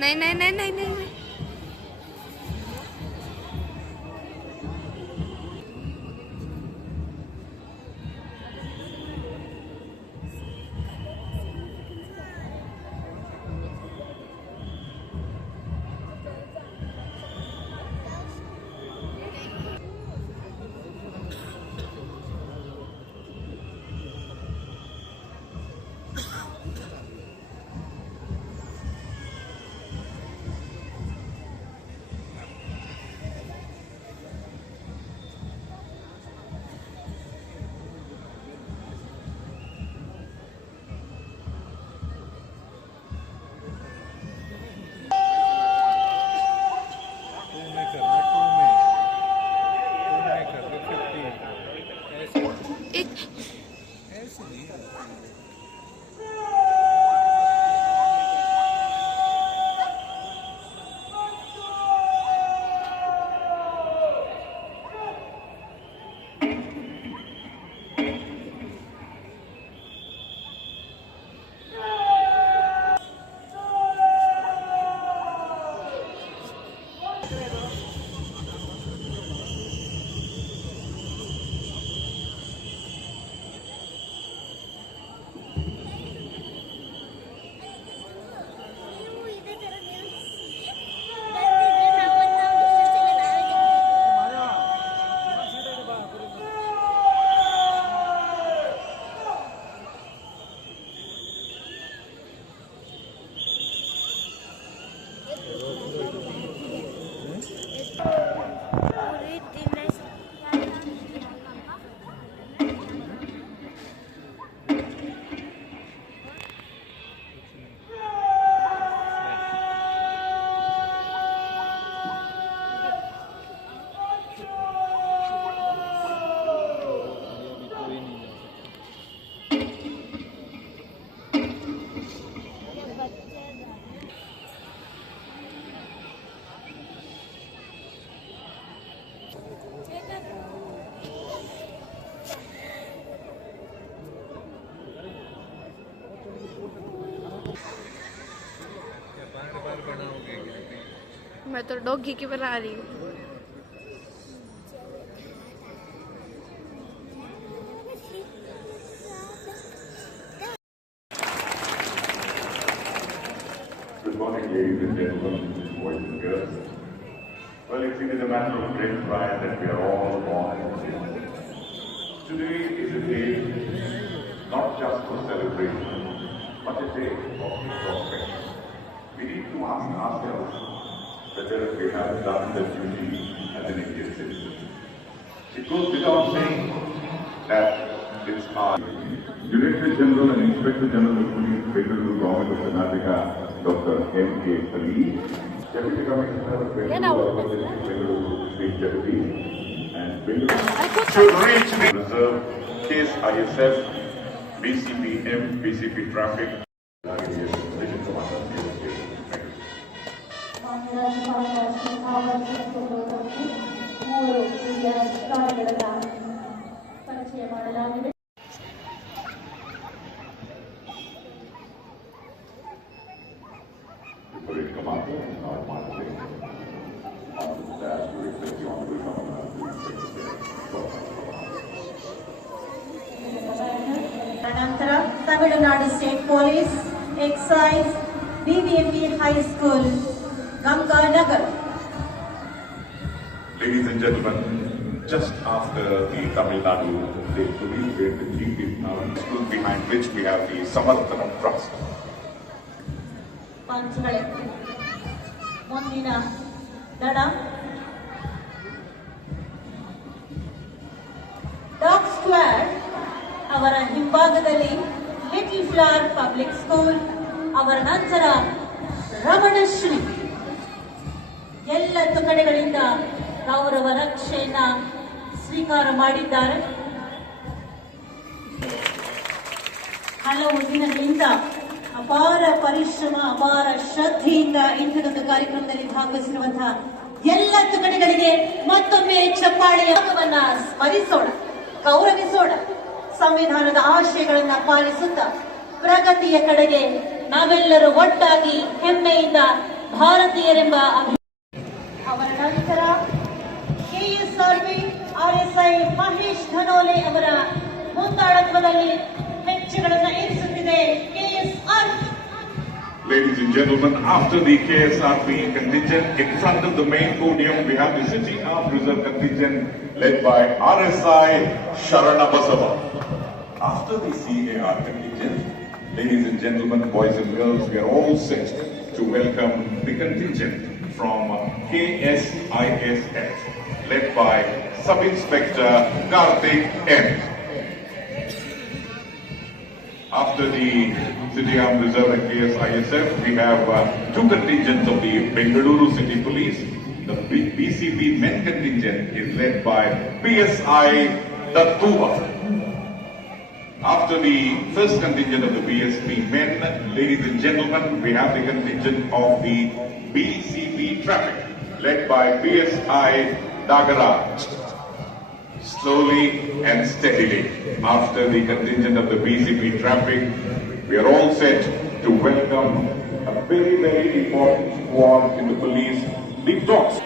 नहीं नहीं नहीं नहीं नहीं मैं तो डॉगी की बना रही हूँ। Good morning, ladies and gentlemen, boys and girls. Well, it is a matter of great pride that we are all born in India. Today is a day not just for celebration, but a day of introspection. We need to ask ourselves whether we have done the duty as an Indian citizen. It goes without saying that it's our Director General and Inspector General of Police, Federal Government of Karnataka, Dr. M.K. Salee, Deputy Commissioner of Federal State Deputy, and to reach Reserve, Case ISF, BCPM, BCP Traffic. Tamil Nadu State Police, Excise, BBMP High School, Ganga Nagar. Ladies and gentlemen, just after the Tamil Nadu State Police, where the chief is now in the school behind which we have the Samarthanam Trust. Panchale, Mondina, Dada, Dog Squad, ಅವರ ಹಿಂಭಾಗದಲ್ಲಿ little flower public school, ಅವರ ನಂತರ ರಮಣಶ್ರೀ ಎಲ್ಲ ತುಕಡೆಗಳಿಂದ ಗೌರವ ರಕ್ಷೆಯನ್ನ ಸ್ವೀಕಾರ ಮಾಡಿದ್ದಾರೆ. ಹಲವು ದಿನಗಳಿಂದ ಅಪಾರ ಪರಿಶ್ರಮ, ಅಪಾರ ಶ್ರದ್ಧೆಯಿಂದ ಇಂಥದೊಂದು ಕಾರ್ಯಕ್ರಮದಲ್ಲಿ ಭಾಗವಹಿಸಿರುವಂತಹ ಎಲ್ಲ ತುಕಡೆಗಳಿಗೆ ಮತ್ತೊಮ್ಮೆ ಚಪ್ಪಾಳೆಯ ಸ್ಮರಿಸೋಣ, ಗೌರವಿಸೋಣ. ಸಂವಿಧಾನದ ಆಶಯಗಳನ್ನ ಪಾಲಿಸುತ್ತಾ ಪ್ರಗತಿಯ ಕಡೆಗೆ ನಾವೆಲ್ಲರೂ ಒಟ್ಟಾಗಿ ಹೆಮ್ಮೆಯಿಂದ ಭಾರತೀಯರೆಂಬ ಅವರ ನಂತರ ಕೆಎಸ್ಆರ್ಪಿ ಆರ್ಎಸ್ಐ ಮಹೇಶ್ ಧನೋಲೆ ಅವರ ಮುಂದಾಳತ್ವದಲ್ಲಿ ಹೆಜ್ಜೆಗಳನ್ನು ಇರಿಸುತ್ತಿದೆ KSRP. Ladies and gentlemen, after the KSRP contingent, in front of the main podium, we have the City Armed Reserve contingent led by RSI Sharana Basava. After the CAR contingent, ladies and gentlemen, boys and girls, we are all set to welcome the contingent from KSISF, led by Sub-Inspector Karthik M. After the City Armed Reserve and KSISF, we have two contingents of the Bengaluru City Police. The BCP men contingent is led by PSI Dattuva. After the first contingent of the BSP men, ladies and gentlemen, we have the contingent of the BCP traffic, led by PSI Dagaraj. Slowly and steadily, after the contingent of the BCP traffic, we are all set to welcome a very, very important squad in the police, the dogs.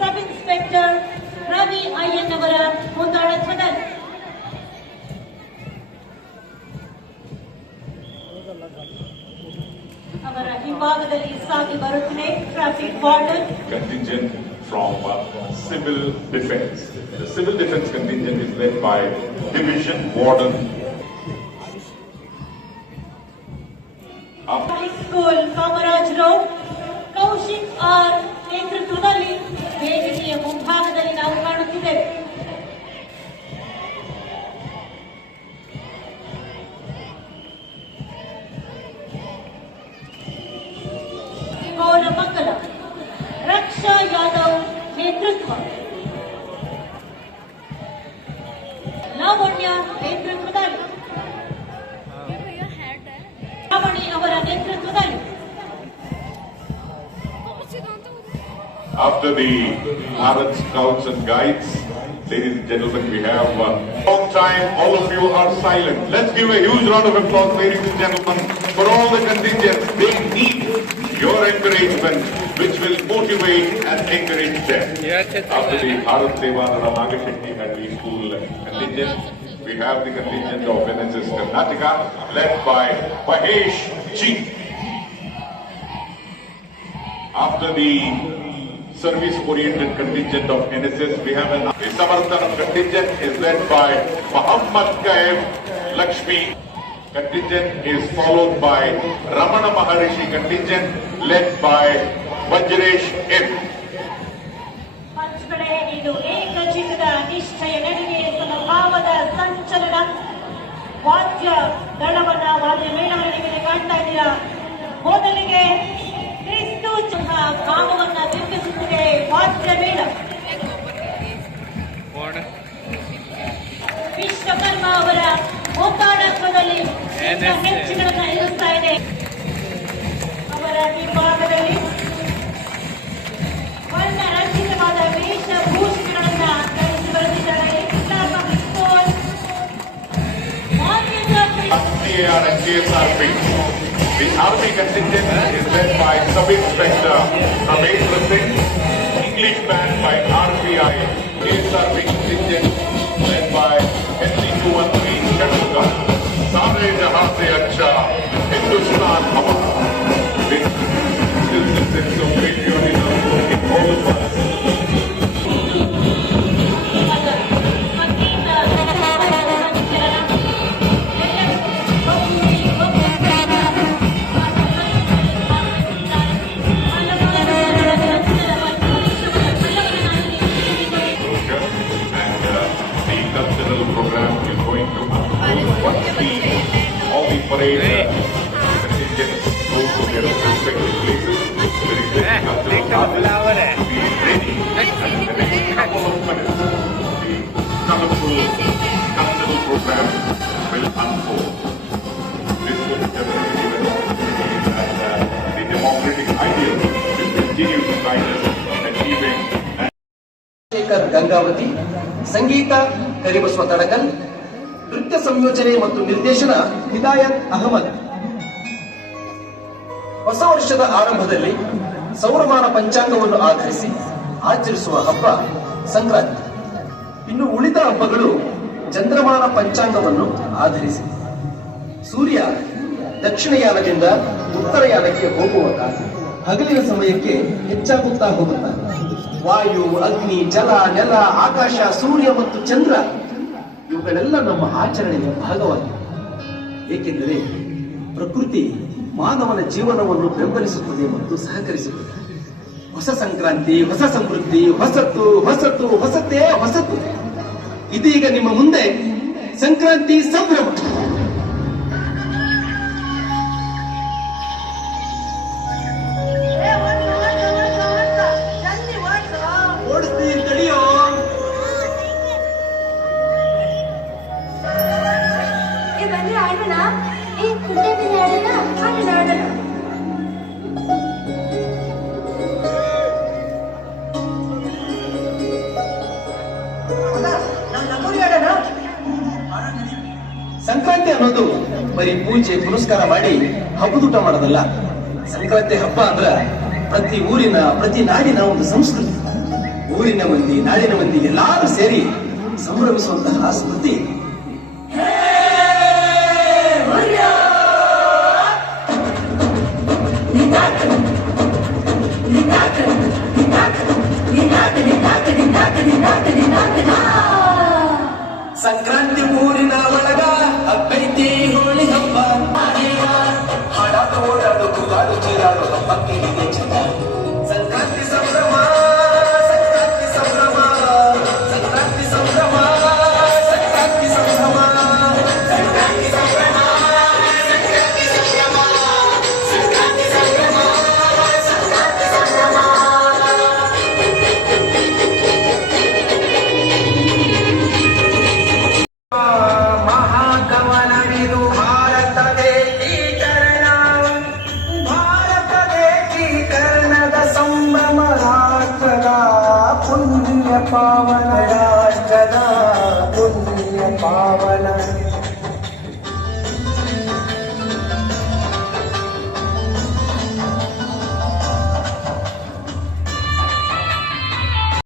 Sub-Inspector Ravi Ayyanavara ಮುಂದಾಳತ್ವದಲ್ಲಿ ಅವರ ಹಿಂಭಾಗದಲ್ಲಿ ಸಾಗಿ ಬರುತ್ತಿದೆ traffic warden Contingent from Civil Defence. The Civil Defence contingent is led by Division Warden. High school Kamaraj road Kaushik R ನೇತೃತ್ವದಲ್ಲಿ ವೇದಿಕೆಯ ಮುಂಭಾಗದಲ್ಲಿ ನಾವು ಕಾಣುತ್ತಿದ್ದೇವೆ. ಕೋರಮಂಗಲ ರಕ್ಷಾ ಯಾದವ್ ನೇತೃತ್ವ, ಲಾವಣ್ಯ ನೇತೃತ್ವದಲ್ಲಿ, ಲಾವಣಿ ಅವರ ನೇತೃತ್ವದಲ್ಲಿ. After the Bharat Scouts and Guides, ladies and gentlemen, we have long time. All of you are silent. Let's give a huge round of applause, ladies and gentlemen, for all the contingents. They need your encouragement, which will motivate and encourage them. After the Bharat Devanara Nagashetty High School contingent, we have the contingent of NSS Karnataka, led by Mahesh G. After the service-oriented contingent of NSS, we have the Samarthanam contingent is led by Muhammad Kaif Lakshmi. Contingent is followed by Ramana Maharishi contingent led by Vajresh M. ಪಂಚಕಡೆ ಇದು ಏಕಚಿತ್ತದ ನಿಶ್ಚಯ ನಡಿಗೆ ಸಮಭಾವದ ಸಂಚಲನ ವಾದ್ಯ ದಳವನ್ನ ವಾದ್ಯ ಮೇಳವನ್ನ ಕಾಣ್ತಾ ಇದ್ದೀರಾ. ಮೊದಲಿಗೆ ಕ್ರಿಸ್ತು ಭಾವವನ್ನ ಬಿಂಬಿಸುತ್ತಿದೆ ವಾದ್ಯ ಮೇಳ. ವಿಶ್ವಕರ್ಮ ಅವರ ಮುಂದಾಳತ್ವದಲ್ಲಿ ಹೆಜ್ಜೆಗಳನ್ನ ಇರಿಸ್ತಾ ಇದೆ. ಅವರ ಹಿಂಭಾಗದಲ್ಲಿ ವರ್ಣರಂಜಿತವಾದ ವೇಷಭೂಷಣಗಳನ್ನ ಧರಿಸಿ ಬರುತ್ತಿದ್ದಾರೆ. CAR and KSRP. The Army contingent is led by Sub-Inspector Ramendra Singh, English band by RPI, KSRP contingent led by SC213 Shankar. Sare Jahan Se Acha, Hindustan Hamaara. This is the sense of patriotism in all of us. Parade contingents go to their respective places. There is a cultural artist to be ready, and in the next couple of minutes, the colorful cultural program will unfold. This will definitely give an opportunity that the democratic ideals will continue to guide us in achieving. Shekhar Gangavathi, ಸಂಗೀತ ಕರಿಬಸವ ತಡಕಲ್, ನೃತ್ಯ ಸಂಯೋಜನೆ ಮತ್ತು ನಿರ್ದೇಶನ ಹಿದಾಯತ್ ಅಹಮದ್. ಹೊಸ ವರ್ಷದ ಆರಂಭದಲ್ಲಿ ಸೌರಮಾನ ಪಂಚಾಂಗವನ್ನು ಆಧರಿಸಿ ಆಚರಿಸುವ ಹಬ್ಬ ಸಂಕ್ರಾಂತಿ. ಇನ್ನು ಉಳಿದ ಹಬ್ಬಗಳು ಚಂದ್ರಮಾನ ಪಂಚಾಂಗವನ್ನು ಆಧರಿಸಿ. ಸೂರ್ಯ ದಕ್ಷಿಣಯಾನದಿಂದ ಉತ್ತರಯಾನಕ್ಕೆ ಹೋಗುವಾಗ ಹಗಲಿನ ಸಮಯಕ್ಕೆ ಹೆಚ್ಚಾಗುತ್ತಾ ಹೋಗುತ್ತಾನೆ. ವಾಯು, ಅಗ್ನಿ, ಜಲ, ನೆಲ, ಆಕಾಶ, ಸೂರ್ಯ ಮತ್ತು ಚಂದ್ರ ಇವುಗಳೆಲ್ಲ ನಮ್ಮ ಆಚರಣೆಯ ಭಾಗವಾಗಿದೆ. ಏಕೆಂದರೆ ಪ್ರಕೃತಿ ಮಾನವನ ಜೀವನವನ್ನು ಬೆಂಬಲಿಸುತ್ತದೆ ಮತ್ತು ಸಹಕರಿಸುತ್ತದೆ. ಹೊಸ ಸಂಕ್ರಾಂತಿ, ಹೊಸ ಸಮೃದ್ಧಿ, ಹೊಸತು ಹೊಸತು ಹೊಸತೇ ಹೊಸತು. ಇದೀಗ ನಿಮ್ಮ ಮುಂದೆ ಸಂಕ್ರಾಂತಿ ಸಂಭ್ರಮ. ಓಡಿಸ್ತೀನಿ ತಡಿಯೋ. ಬನ್ನಿ ಆಡೋಣ. ಕುಂಟೆ ಮೇಲೆ ಆಡೋಣ. ಆಡೋಣ ಆಡೋಣ. ಸಂಕ್ರಾಂತಿ ಅನ್ನೋದು ಬರೀ ಪೂಜೆ ಪುನಸ್ಕಾರ ಮಾಡಿ ಹಬ್ಬದೂಟ ಮಾಡೋದಲ್ಲ. ಸಂಕ್ರಾಂತಿ ಹಬ್ಬ ಅಂದ್ರ ಪ್ರತಿ ಊರಿನ, ಪ್ರತಿ ನಾಡಿನ ಒಂದು ಸಂಸ್ಕೃತಿ. ಊರಿನ ಮಂದಿ, ನಾಡಿನ ಮಂದಿ ಎಲ್ಲಾರು ಸೇರಿ ಸಂಭ್ರಮಿಸುವಂತಹ ಸ್ಮೃತಿ. ಸಂಕ್ರಾಂತಿ ಊರಿನ ಒಳಗ ಹಬ್ಬೈತಿ ಹೋಳಿ ಹಬ್ಬ. ಹಾಡಾಟ ಓಡಾಡು ಕೂಗಾಡು ಚೀರಾಡು ಹಬ್ಬಕ್ಕೆ ಚಂದ.